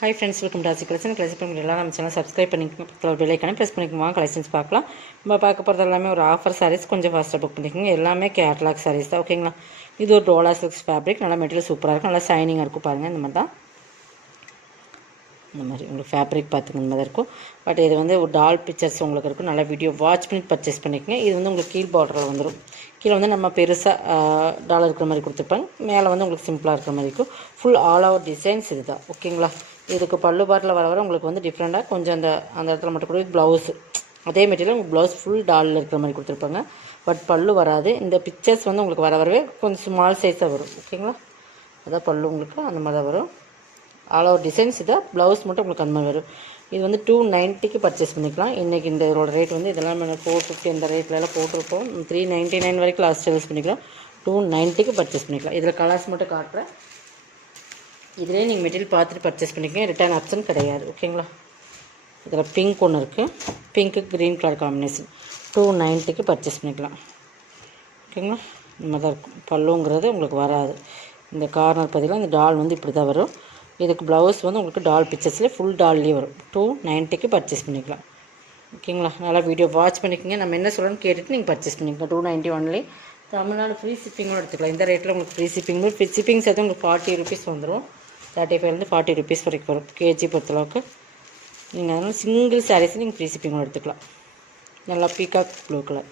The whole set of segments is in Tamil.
ஹாய் ஃப்ரெண்ட்ஸ், வெல்கம் டு ஆசி கலெக்ஷன். கலெக்ஷன் பண்ணி எல்லாம் நம்ம சேனல் சப்ஸ்கிரைப் பண்ணிக்கோங்க. பக்கத்தில் ஒரு பெல்லைக்கான ப்ரெஸ் பண்ணிக்கோங்க. கலெக்ஷன்ஸ் பார்க்கலாம். நம்ம பார்க்க போகிறது எல்லாமே ஒரு ஆஃபர் சாரீஸ். கொஞ்சம் ஃபாஸ்ட்டாக புக் பண்ணிக்கோங்க. எல்லாமே கேட்லாக் சாரீஸ் தான், ஓகேங்களா. இது ஒரு டோலா சில்க்ஸ் ஃபேப்ரிக். நல்லா மெட்டீரியல் சூப்பராக இருக்கும், நல்லா ஷைனிங்காக இருக்கும். பாருங்கள், இந்த மாதிரி தான். இந்த மாதிரி உங்களுக்கு ஃபேப்ரிக் பார்த்துங்க இந்த மாதிரி இருக்கும். பட் இது வந்து ஒரு டால் பிக்சர்ஸ் உங்களுக்கு இருக்கும். நல்லா வீடியோ வாட்ச் பண்ணி பர்ச்சேஸ் பண்ணிக்கோங்க. இது வந்து உங்களுக்கு கீழ் பார்டரில் வந்துடும். கீழே வந்து நம்ம பெருசாக டாலர் இருக்கிற மாதிரி கொடுத்துருப்பாங்க. மேலே வந்து உங்களுக்கு சிம்பிளாக இருக்கிற மாதிரி இருக்கும். ஃபுல் ஆல் ஓவர் டிசைன்ஸ் இது தான், ஓகேங்களா. இதுக்கு பல்லு பாட்டில் வர உங்களுக்கு வந்து டிஃப்ரெண்ட்டாக கொஞ்சம் அந்த இடத்துல மட்டும் கூட ப்ளவுஸு அதே மெட்டீரியல் உங்களுக்கு ப்ளவுஸ் ஃபுல் டாலில் இருக்கிற மாதிரி கொடுத்துருப்பாங்க. பட் பல்லு வராது. இந்த பிக்சர்ஸ் வந்து உங்களுக்கு வரவே கொஞ்சம் ஸ்மால் சைஸாக வரும், ஓகேங்களா. அதான் பல்லு உங்களுக்கு அந்த மாதிரி தான் வரும். ஆல் ஓவர் டிசைன்ஸ் இதாக ப்ளவுஸ் மட்டும் உங்களுக்கு அந்த மாதிரி வரும். இது வந்து 290க்கு பர்ச்சேஸ் பண்ணிக்கலாம். இன்றைக்கி இந்த இதோட ரேட் வந்து இதெல்லாம் 450 அந்த ரேட்லலாம் போட்டிருப்போம். 399 வரைக்கும் லாஸ்ட் சேல்ஸ் பண்ணிக்கலாம். 290க்கு பர்ச்சேஸ் பண்ணிக்கலாம். இதில் கலர்ஸ் மட்டும் காட்டுறேன். இதிலே நீங்கள் மெட்டீரியல் பார்த்துட்டு பர்ச்சேஸ் பண்ணிக்கோங்க. ரிட்டர்ன் ஆப்ஷன் கிடையாது, ஓகேங்களா. இதில் பிங்க் ஒன்று இருக்குது. பிங்க்கு க்ரீன் கலர் காம்பினேஷன் 290க்கு பர்ச்சேஸ் பண்ணிக்கலாம், ஓகேங்களா. இந்த மாதிரி தான் இருக்கும். பல்லுங்கிறது உங்களுக்கு வராது. இந்த கார்னர் பார்த்தீங்கன்னா இந்த டால் வந்து இப்படி தான் வரும். இதுக்கு ப்ளவுஸ் வந்து உங்களுக்கு டால் பிக்சர்ஸ்லேயே ஃபுல் டால்லேயே வரும். 290க்கு பர்ச்சேஸ் பண்ணிக்கலாம், ஓகேங்களா. நல்லா வீடியோ வாட்ச் பண்ணிக்கோங்க. நம்ம என்ன சொல்கிறோன்னு கேட்டுட்டு நீங்கள் பர்ச்சேஸ் பண்ணிக்கலாம். 291 தமிழ்நாடு ஃப்ரீ ஷிப்பிங்கோடு எடுத்துக்கலாம். இந்த ரேட்டில் உங்களுக்கு ஃப்ரீ ஷிப்பிங் சேர்த்து உங்களுக்கு 40 ருபீஸ் வந்துடும். 35 40 ருபீஸ் வரைக்கும் வரும் கேஜி பொறுத்தளவுக்கு. நீங்கள் அதனால் சிங்கிள் சாரீஸ் நீங்கள் ஃப்ரீ ஷிப்பிங்கோடு எடுத்துக்கலாம். நல்லா பீகாக் ப்ளூ கலர்,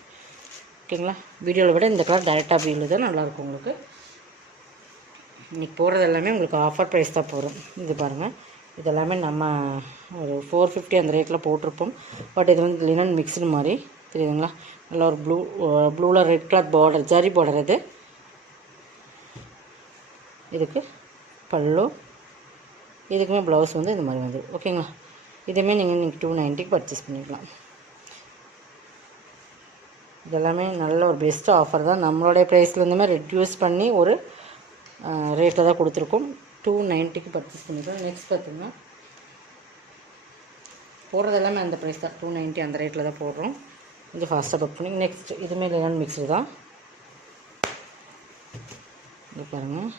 ஓகேங்களா. வீடியோவில் விட இந்த கலர் டைரெக்டாக வீடியோ தான் நல்லாயிருக்கும் உங்களுக்கு. இன்றைக்கி போடுறது எல்லாமே உங்களுக்கு ஆஃபர் ப்ரைஸ் தான் போகிறோம். இது பாருங்கள், இது எல்லாமே நம்ம ஒரு 450 அந்த ரேட்டில் போட்டிருப்போம். பட் இது வந்து லினன் மிக்ஸ்டு மாதிரி தெரியுதுங்களா. நல்லா ஒரு ப்ளூவில் red colour border, zari border. இது இதுக்கு பல்லு, இதுக்குமே ப்ளவுஸ் வந்து இந்த மாதிரி வந்துடும், ஓகேங்களா. இதுவுமே நீங்கள் 290க்கு பர்ச்சேஸ் பண்ணிக்கலாம். இதெல்லாமே நல்ல ஒரு பெஸ்ட்டு ஆஃபர் தான். நம்மளுடைய ப்ரைஸில் இருந்துமே ரெட்யூஸ் பண்ணி ஒரு ரேட்டில் தான் கொடுத்துருக்கோம். 290க்கு பர்ச்சேஸ் பண்ணிக்கலாம். நெக்ஸ்ட் பார்த்திங்கன்னா போடுறது எல்லாமே அந்த ப்ரைஸ் தான், 290 அந்த ரேட்டில் தான் போடுறோம். கொஞ்சம் ஃபாஸ்ட்டாக புக் பண்ணி. நெக்ஸ்ட் இதுவுமே லினன் மிக்ஸ்டு தான். இது பாருங்கள்,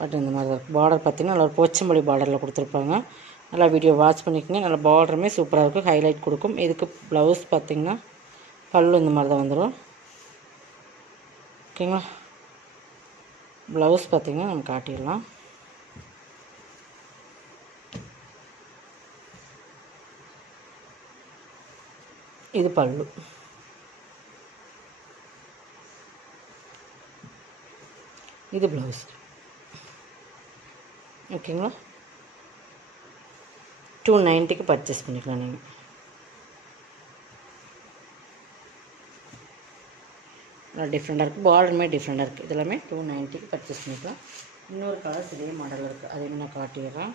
பட் இந்த மாதிரி தான் பார்டர் பார்த்திங்கன்னா நல்லா ஒரு போச்சம்பள்ளி பார்டரில் கொடுத்துருப்பாங்க. நல்லா வீடியோ வாட்ச் பண்ணிக்கோங்க. நல்லா பார்டருமே சூப்பராக இருக்கும், ஹைலைட் கொடுக்கும். இதுக்கு ப்ளவுஸ் பார்த்திங்கன்னா பல்லு இந்த மாதிரி தான் வந்துடும், ஓகேங்களா. ப்ளவுஸ் பார்த்திங்கன்னா நம்ம காட்டிடலாம். இது பல்லு, இது ப்ளவுஸ், ஓகேங்களா. 290க்கு பர்ச்சேஸ் பண்ணிக்கலாம் நீங்கள். நல்லா டிஃப்ரெண்ட்டாக இருக்குது. பார்டருமே டிஃப்ரெண்ட்டாக இருக்குது. இதெல்லாமே 290க்கு பர்ச்சேஸ் பண்ணிக்கலாம். இன்னொரு கலர்ஸ் இதே மாடலில் இருக்குது, அதையும் நான் காட்டிடுறேன்.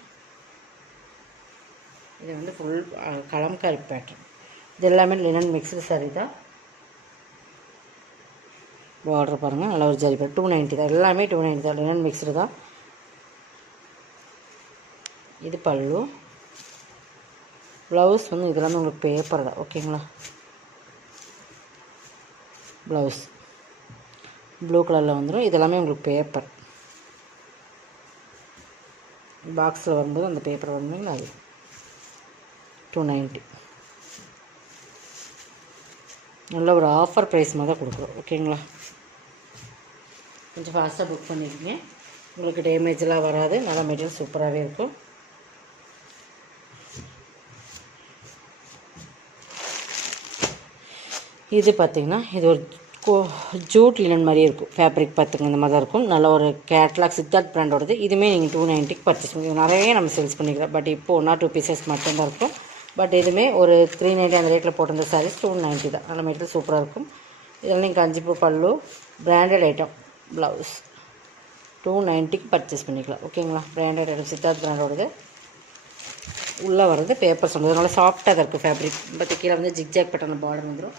இது வந்து ஃபுல் கலம்காரி பேட்டர்ன். இது எல்லாமே லினன் மிக்ஸ்டு சாரீ தான். பார்டர் பாருங்கள், நல்லா ஒரு ஜரி பேட்டர். 290 தான், எல்லாமே 290 தான், லினன் மிக்ஸ்டு தான். இது பல்லு, ப்ளவுஸ் வந்து இதெல்லாமே உங்களுக்கு பேப்பர் தான், ஓகேங்களா. ப்ளவுஸ் ப்ளூ கலரில் வந்துடும். இதெல்லாமே உங்களுக்கு பேப்பர் பாக்ஸில் வரும்போது அந்த பேப்பர் வந்துங்களா, அது 290. நல்ல ஒரு ஆஃபர் ப்ரைஸ் மாதிரி தான் கொடுக்குறோம், ஓகேங்களா. கொஞ்சம் ஃபாஸ்ட்டாக புக் பண்ணியிருக்கீங்க. உங்களுக்கு டேமேஜெலாம் வராது. நல்லா மெட்டீரியல் சூப்பராகவே இருக்கும். இது பார்த்திங்கன்னா இது ஒரு ஜூட் லினன் மாதிரியே இருக்கும். ஃபேப்ரிக் பார்த்துங்க இந்த மாதிரி தான் இருக்கும். நல்ல ஒரு கேட்லாக் சித்தார்த் பிராண்டோடது. இதுவுமே நீங்கள் 290க்கு பர்ச்சேஸ் பண்ணி நிறைய நம்ம சேல்ஸ் பண்ணிக்கிறோம். பட் இப்போ 1 or 2 பீசஸ் மட்டும்தான் இருக்கும். பட் இதுவுமே ஒரு 390 அந்த ரேட்டில் போட்டிருந்த சாரீஸ் 290 தான். நல்ல மெட்டீரியல் சூப்பராக இருக்கும். இதில் நீங்கள் கஞ்சிப்பூ பல்லு, பிராண்டட் ஐட்டம், ப்ளவுஸ் 290க்கு பர்ச்சேஸ் பண்ணிக்கலாம், ஓகேங்களா. பிராண்டட் ஐட்டம் சித்தார்த் பிராண்டோடது. உள்ளே வர்றது பேப்பர் சொன்னது நல்லா சாஃப்டாக தான் இருக்குது ஃபேப்ரிக். பட் கீழே வந்து ஜிக்ஜாக் பட்டன் பார்டர் வந்துடும்.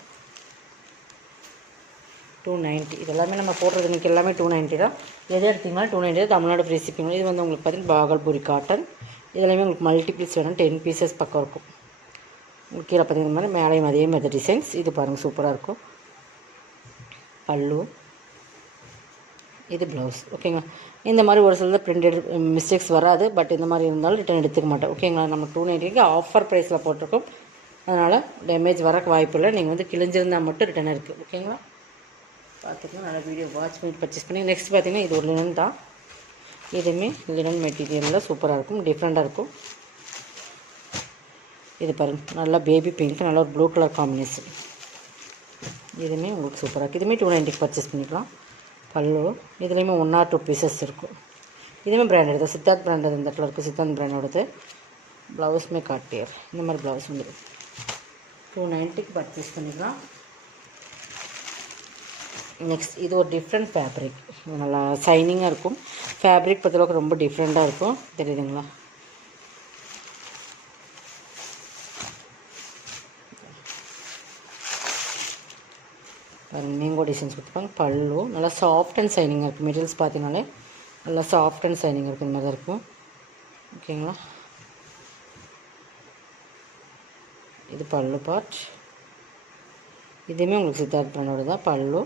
290. இது எல்லாமே நம்ம போடுறது இன்றைக்கி எல்லாமே 290 தான். எது எடுத்திங்கன்னா 290 தான். Tamil Nadu free shipping. இது வந்து உங்களுக்கு பார்த்திங்கன்னா பாகல்பூரி காட்டன். இதெல்லாமே உங்களுக்கு மல்டிபிள்ஸ் வேணும். 10 பீசஸ் பக்கம் இருக்கும். உங்களுக்கு கீழே பார்த்திங்கன்னா மாதிரி மேலேயும் அதே மாதிரி டிசைன்ஸ். இது பாருங்கள் சூப்பராக இருக்கும். பல்லு, இது ப்ளவுஸ், ஓகேங்களா. இந்த மாதிரி ஒரு சில பிரிண்டட் மிஸ்டேக்ஸ் வராது. பட் இந்த மாதிரி இருந்தாலும் ரிட்டன் எடுத்துக்க மாட்டோம். ஓகேங்களா? நம்ம 290க்கு ஆஃபர் ப்ரைஸில் போட்டிருக்கோம். அதனால் டேமேஜ் வரக்கு வாய்ப்பு இல்லை. நீங்கள் வந்து கிழிஞ்சிருந்தால் மட்டும் ரிட்டன் இருக்குது. ஓகேங்களா? பார்த்துக்கலாம். நல்லா வீடியோ வாட்ச் பண்ணி பர்ச்சேஸ் பண்ணி. நெக்ஸ்ட் பார்த்தீங்கன்னா இது ஒரு லினன் தான். இதுவுமே லினன் மெட்டீரியலில் சூப்பராக இருக்கும், டிஃப்ரெண்ட்டாக இருக்கும். இது பாருங்கள், நல்லா பேபி பிங்க், நல்லா ஒரு ப்ளூ கலர் காம்பினேஷன். இதுவுமே உங்களுக்கு சூப்பராக இருக்குது. இதுவுமே 290க்கு பர்ச்சேஸ் பண்ணிக்கலாம். பல்லு இதுலேயுமே 1 or 2 பீசஸ் இருக்கும். இதுவுமே பிராண்டட் தான், சித்தார்த் பிராண்டட் இந்த இடத்துல இருக்குது. சித்தார்த் பிராண்டோடது. ப்ளவுஸுமே காட்டியர் இந்த மாதிரி ப்ளவுஸ் வந்துடும். 290க்கு பர்ச்சேஸ் பண்ணிக்கலாம். நெக்ஸ்ட் இது ஒரு டிஃப்ரெண்ட் ஃபேப்ரிக், நல்லா ஷைனிங்காக இருக்கும். ஃபேப்ரிக் பொறுத்தளவுக்கு ரொம்ப டிஃப்ரெண்ட்டாக இருக்கும். தெரியுதுங்களா? மேங்கோ டிசைன்ஸ் கொடுத்துருப்பாங்க. பல்லு நல்லா சாஃப்ட் அண்ட் ஷைனிங்காக இருக்கும். மெட்டீரியல்ஸ் பார்த்தீங்கனாலே நல்லா சாஃப்ட் அண்ட் ஷைனிங் இருக்கும். இந்த மாதிரி தான் இருக்கும். ஓகேங்களா? இது பல்லு பார்ட். இதுவுமே உங்களுக்கு சித்தார்த் பிராண்டோட தான். பல்லு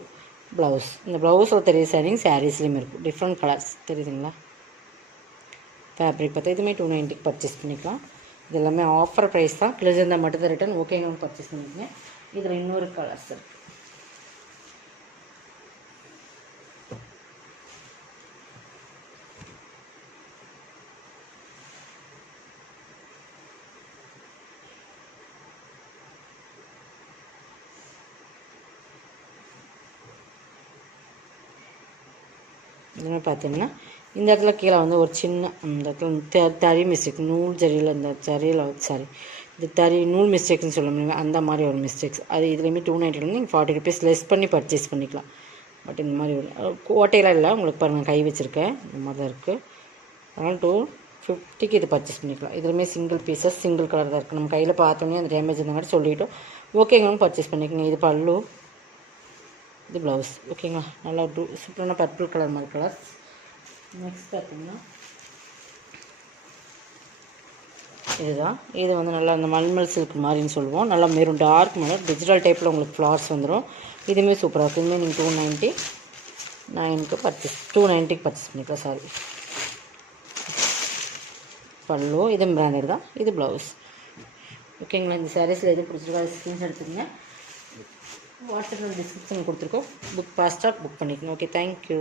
ப்ளவுஸ். இந்த ப்ளவுஸில் தெரிய ஷைனிங் சாரீஸ்லேயுமே இருக்கும். டிஃப்ரெண்ட் கலர்ஸ் தெரியுதுங்களா? ஃபேப்ரிக் பார்த்தா இதுவுமே 290க்கு பர்ச்சேஸ் பண்ணிக்கலாம். இது எல்லாமே ஆஃபர் ப்ரைஸ் தான். கிழிஞ்சிருந்தால் மட்டும்தான் ரிட்டன். ஓகேங்க, பர்ச்சேஸ் பண்ணிக்கோங்க. இதில் இன்னொரு கலர்ஸ் இருக்குது. இதுமாதிரி பார்த்தீங்கன்னா இந்த இடத்துல கீழே வந்து ஒரு சின்ன இந்த இடத்துல தறி மிஸ்டேக், நூல் ஜரியில் இந்த ஜரியில் சாரி இந்த தறி நூல் மிஸ்டேக்னு சொல்ல முடியுங்க, அந்த மாதிரி ஒரு மிஸ்டேக்ஸ். அது இதுலேயுமே 290 நீங்கள் 40 rupees லெஸ் பண்ணி பர்ச்சேஸ் பண்ணிக்கலாம். பட் இந்த மாதிரி ஒரு கோட்டையெல்லாம் இல்லை. உங்களுக்கு பாருங்கள், கை வச்சுருக்கேன், இந்த மாதிரி தான் இருக்குது. அதனால் 250க்கு இது பர்ச்சேஸ் பண்ணிக்கலாம். இதுலேயுமே சிங்கிள் பீசஸ், சிங்கிள் கலர் தான் இருக்குது. நம்ம கையில் பார்த்தோன்னே அந்த டேமேஜ் இருந்த மாதிரி சொல்லிவிட்டோம். ஓகேங்க, பர்ச்சேஸ் பண்ணிக்கோங்க. இது பல்லு, இது ப்ளவுஸ். ஓகேங்களா? நல்லா சூப்பரான பர்பிள் கலர் மாதிரி கலர். நெக்ஸ்ட் பார்த்தீங்கன்னா இதுதான். இது வந்து நல்லா அந்த மல்மல் சில்க் மாதிரின்னு சொல்லுவோம். நல்லா மெரூன் டார்க் மலர் டிஜிட்டல் டைப்பில் உங்களுக்கு ஃப்ளார்ஸ் வந்துடும். இதுவுமே சூப்பராக இருக்கும். இதுவுமே நீங்கள் 299க்கு பர்ச்சேஸ் 290க்கு பர்ச்சேஸ் பண்ணிக்கலாம். சாரி, பல்லு இது பிராண்டட் தான். இது ப்ளவுஸ். ஓகேங்களா? இந்த சாரீஸில் எதுவும் பிடிச்சிருக்கா ஸ்க்ரீன்ஷாட் எடுத்துக்கங்க. வாட்ஸ்அப்பில் டிஸ்கிரிப்ஷன் கொடுத்துருக்கோம். புக் ஃபாஸ்ட்டாக புக் பண்ணிக்கோங்க. Okay, thank you.